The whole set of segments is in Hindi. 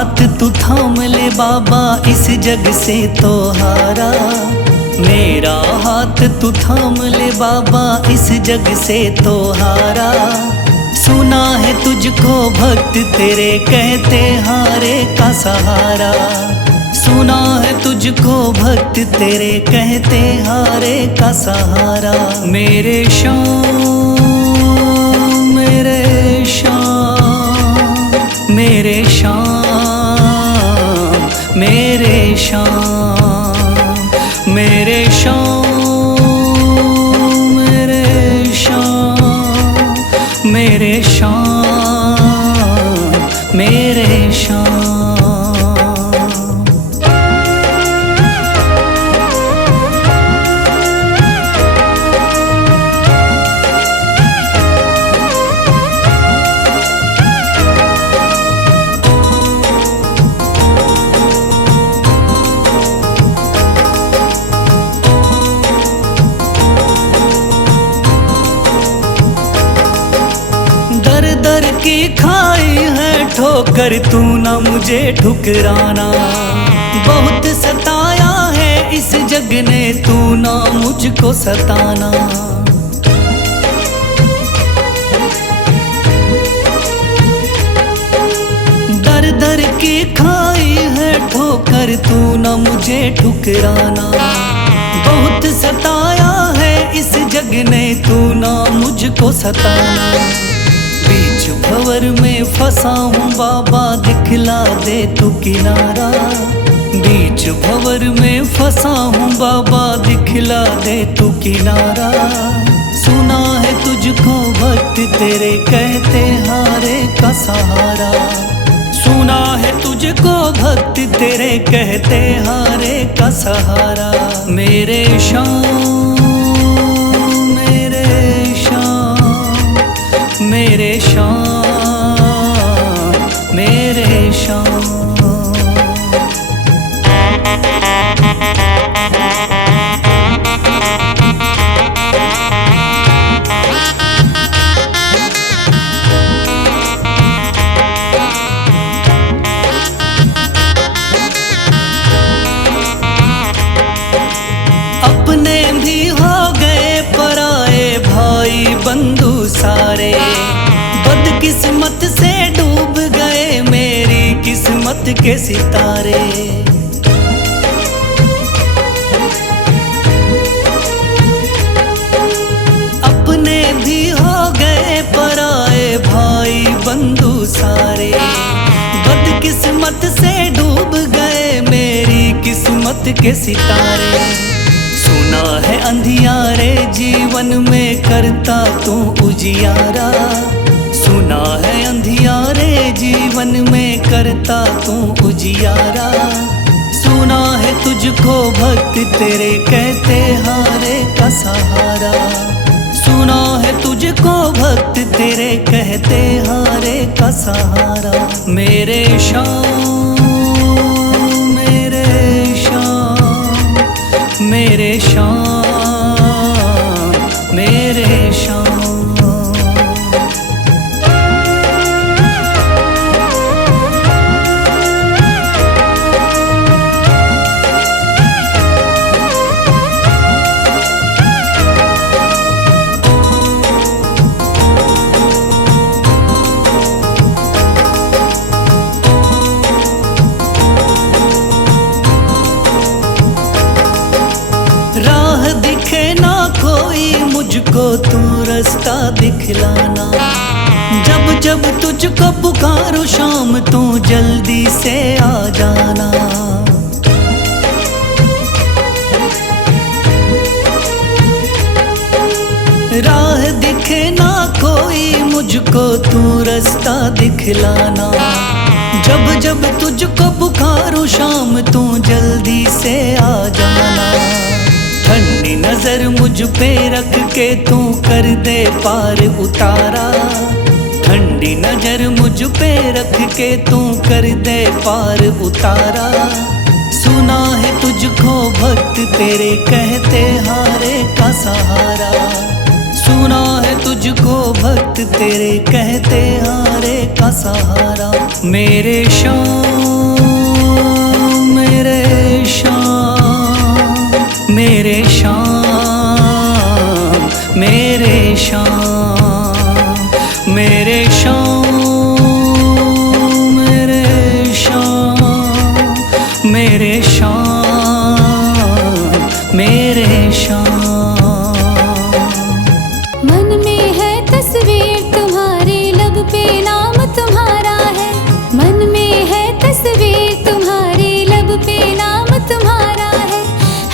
हाथ तू थाम ले बाबा इस जग से तो हारा। मेरा हाथ तू थाम ले बाबा इस जग से तो हारा। सुना है तुझको भक्त तेरे कहते हारे का सहारा। सुना है तुझको भक्त तेरे कहते हारे का सहारा। मेरे श्याम मेरे श्याम मेरे श्याम मेरे श्याम मेरे श्याम मेरे श्याम मेरे श्याम मेरे श्याम। दर की खाई है ठोकर तू ना मुझे ठुकराना। बहुत सताया है इस जग ने तू ना मुझको सताना। दर दर की खाई है ठोकर तू ना मुझे ठुकराना। बहुत सताया है इस जग ने तू ना मुझको सताना। बीच भंवर में फंसा हूँ बाबा दिखला दे तू किनारा। बीच भंवर में फंसा हूँ बाबा दिखला दे तू किनारा। सुना है तुझको भक्त तेरे कहते हारे का सहारा। सुना है तुझको भक्त तेरे कहते हारे का सहारा। मेरे श्याम मेरे श्याम मेरे श्याम मेरे श्याम। अपने भी हो गए पराए भाई बंधु सारे। बदकिस्मत से डूब गए मेरी किस्मत के सितारे। अपने भी हो गए पराए भाई बंधु सारे। बदकिस्मत से डूब गए मेरी किस्मत के सितारे। सुना है अंधियारे जीवन में करता तू उजियारा। सुना है अंधियारे जीवन में करता तू उजियारा। सुना है तुझको भक्त तेरे कहते हारे का सहारा। सुना है तुझको भक्त तेरे कहते हारे का सहारा। मेरे श्याम मेरे श्याम मेरे श्याम मेरे श्याम। राह दिखे ना कोई मुझको तू रास्ता दिखलाना। जब जब तुझको पुकारूं शाम तू जल्दी से आ जाना। राह दिखे ना कोई मुझको तू रास्ता दिखलाना। जब जब तुझको पुकारूं शाम तू जल्दी से आ जाना। ठंडी नजर मुझ पे रख के तू कर दे पार उतारा। ठंडी नजर मुझ पे रख के तू कर दे पार उतारा। सुना है तुझको भक्त तेरे कहते हारे का सहारा। सुना है तुझको भक्त तेरे कहते हारे का सहारा। मेरे श्याम शाम मेरे शाम मेरे शाम मेरे शाम मेरे शाम मेरे शाम मेरे शाम। मन में है तस्वीर तुम्हारी, लब पे नाम तुम्हारा है। मन में है तस्वीर तुम्हारी, लब पे नाम तुम्हारा है।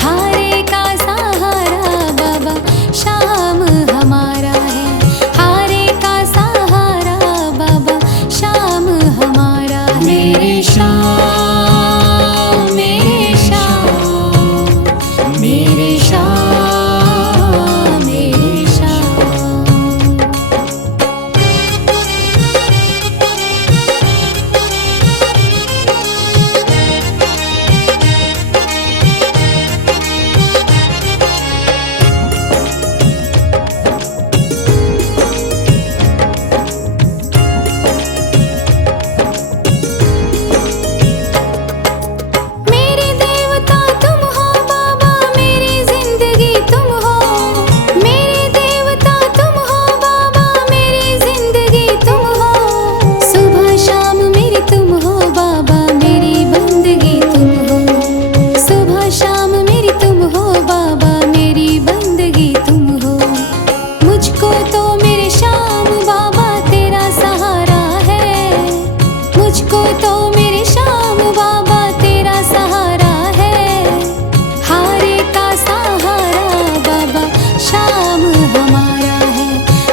हारे का सहारा बाबा शाम हमारा है। हारे का सहारा बाबा शाम हमारा है। मेरे शाम मेरे शाम मेरे शाम मेरे शाम। मेरे देवता तुम हो बाबा, मेरी जिंदगी तुम हो। मेरे देवता तुम हो बाबा, मेरी जिंदगी तुम हो। सुबह शाम मेरी तुम हो बाबा, मेरी बंदगी तुम हो। सुबह शाम मेरी तुम हो बाबा, मेरी बंदगी तुम हो। मुझको तो मेरे शाम बाबा तेरा सहारा है। मुझको तो मेरे शाम बाबा तेरा सहारा है। हारे का सहारा बाबा शाम हमारा है।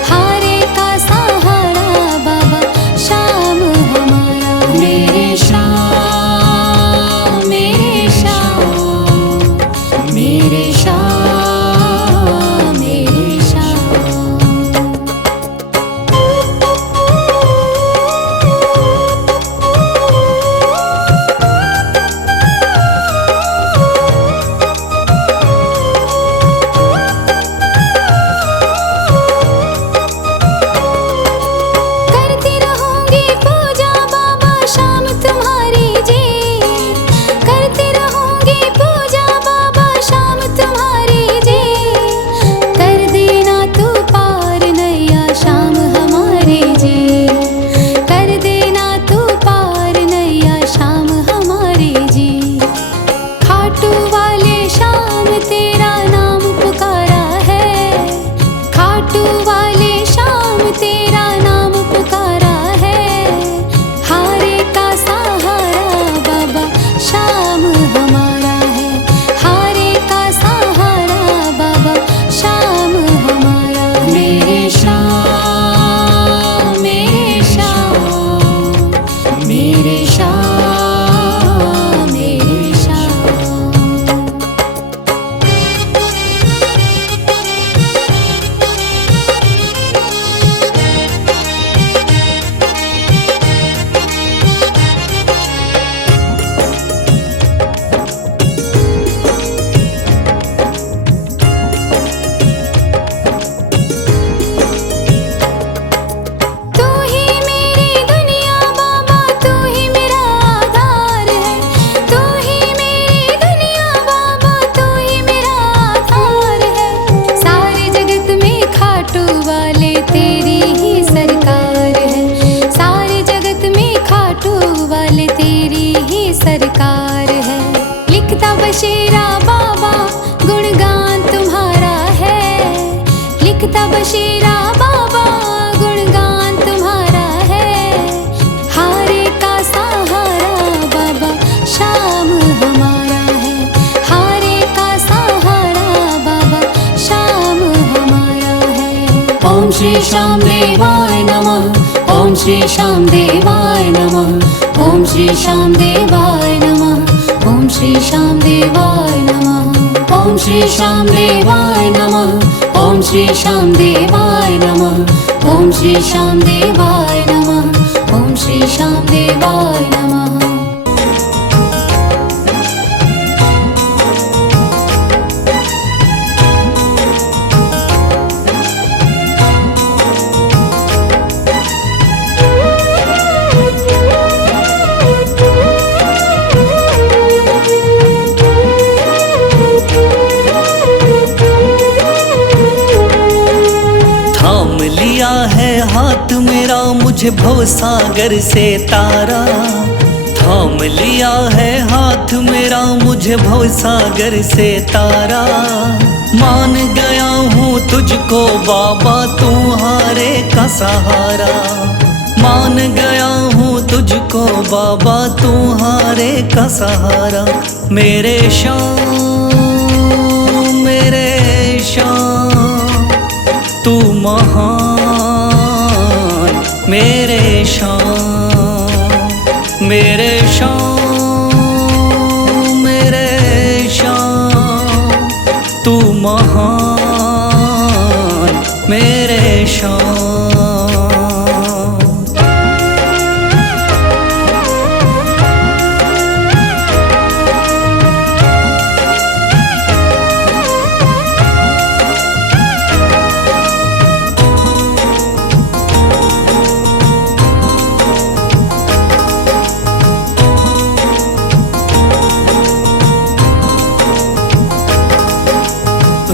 हारे का सहारा बाबा शाम हमारा है। मेरे शाम मेरे शाम मेरे शाम मेरे शाम। करती रहूंगी पूजा बाबा शाम तुम्हारी जी। करती रहूंगी पूजा बाबा शाम तुम्हारी जी। कर देना तू पार नैया शाम हमारी जी। कर देना तू पार नैया शाम हमारी जी। खाटू वाले शाम तेरा नाम पुकारा है। खाटू वाले शाम तेरा नाम पुकारा है। हारे का सहारा बाबा शाम हमारा है। हारे का सहारा बाबा शाम हमारा है। मेरे शाम मेरे शाम मेरे शाम मेरे शाम। तू ही मेरी दुनिया बाबा, तू ही मेरा आधार है। तू ही मेरी दुनिया बाबा, तू ही मेरा आधार है। सारे जगत में खाटू वाले तेरी ही सरकार है। सारे जगत में खाटू वाले तेरी ही सरकार है। लिखता बशीरा बाबा गुणगान तुम्हारा है। लिखता बशीरा बाबा गुणगान तुम्हारा है। हारे का सहारा बाबा शाम हमारा है। हारे का सहारा बाबा शाम हमारा है। ओम श्री श्याम देवाय नमः। ओम श्री श्याम देवाय नमः। ओम श्री श्याम देवाय नमः। ओम श्री श्याम देवाय नमः। ओम श्री श्याम देवाय नमः। ओम श्री श्याम देवाय नमः। ओम श्री श्याम देवाय नमः। ओम श्री श्याम देवाय नमः। मुझे भवसागर से तारा। थाम लिया है हाथ मेरा मुझे भवसागर से तारा। मान गया हूँ तुझको बाबा तुम्हारे का सहारा। मान गया हूँ तुझको बाबा तुम्हारे का सहारा। मेरे श्याम मेरे श्याम तू महान। मेरे श्याम मेरे श्याम मेरे श्याम तू महान। मेरे श्याम।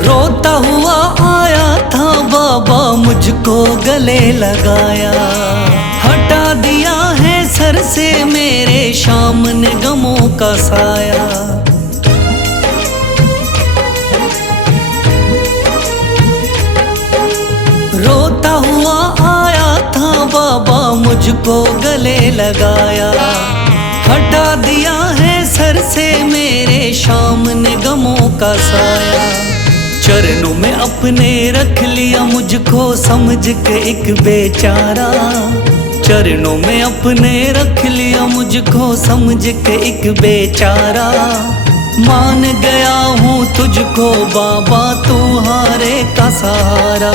रोता हुआ आया था बाबा मुझको गले लगाया। हटा दिया है सर से मेरे श्याम ने गमों का साया। रोता हुआ आया था बाबा मुझको गले लगाया। हटा दिया है सर से मेरे श्याम ने गमों का साया। चरणों में अपने रख लिया मुझको समझ के एक बेचारा। चरणों में अपने रख लिया मुझको समझ के एक बेचारा। मान गया हूँ तुझको बाबा तुम्हारे का सहारा।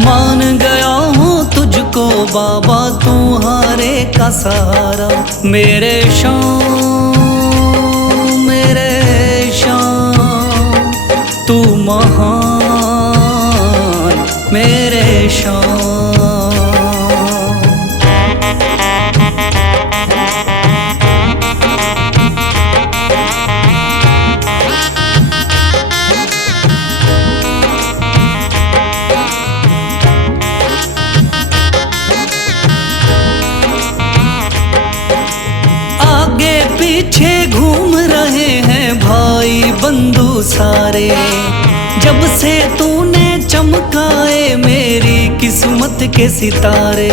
मान गया हूँ तुझको बाबा तुम्हारे का सहारा। मेरे श्याम मेरे श्याम तू महान। मेरे श्याम। आगे पीछे घूम रहे हैं भाई बंधु सारे। जब से तूने चमकाए मेरी किस्मत के सितारे।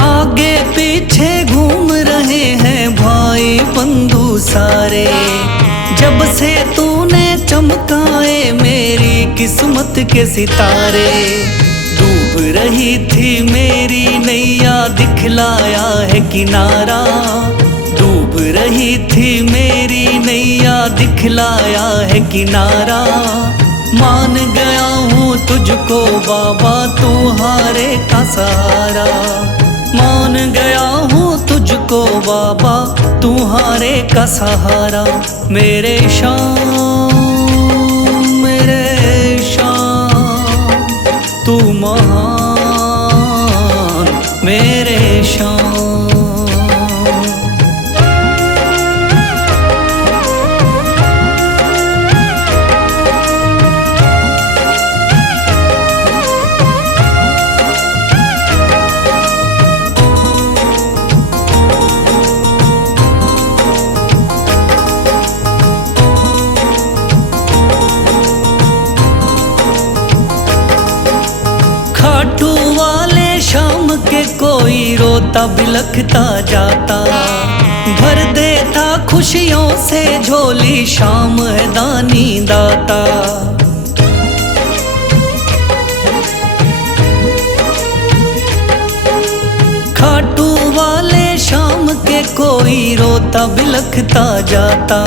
आगे पीछे घूम रहे हैं भाई बंधु सारे। जब से तूने चमकाए मेरी किस्मत के सितारे। डूब रही थी मेरी नैया दिखलाया है किनारा। डूब रही थी मेरी नैया दिखलाया है किनारा। मान गया हूँ तुझको बाबा तुम्हारे का सहारा। मान गया हूँ तुझको बाबा तुम्हारे का सहारा। मेरे श्याम मेरे श्याम तू महान। मेरे श्याम। खाटू वाले शाम के कोई रोता बिलखता जाता। भर देता खुशियों से झोली शाम है दानी दाता। खाटू वाले शाम के कोई रोता बिलखता जाता।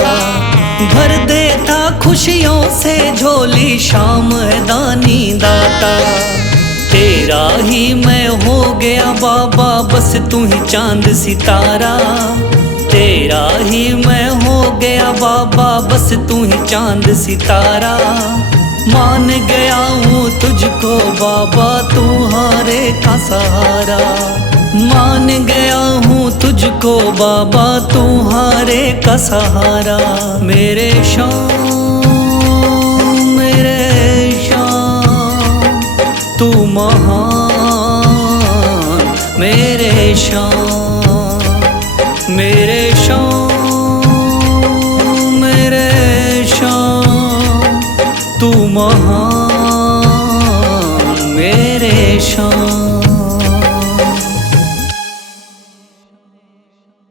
भर देता खुशियों से झोली शाम है दानी दाता। तेरा ही मैं हो गया बाबा बस तू ही चांद सितारा। तेरा ही मैं हो गया बाबा बस तू ही चांद सितारा। मान गया हूँ तुझको बाबा तुम्हारे का सहारा। मान गया हूँ तुझको बाबा तुम्हारे का सहारा। मेरे श्याम मेरे तू महान मेरे शान, मेरे शान, मेरे शान, तू महान।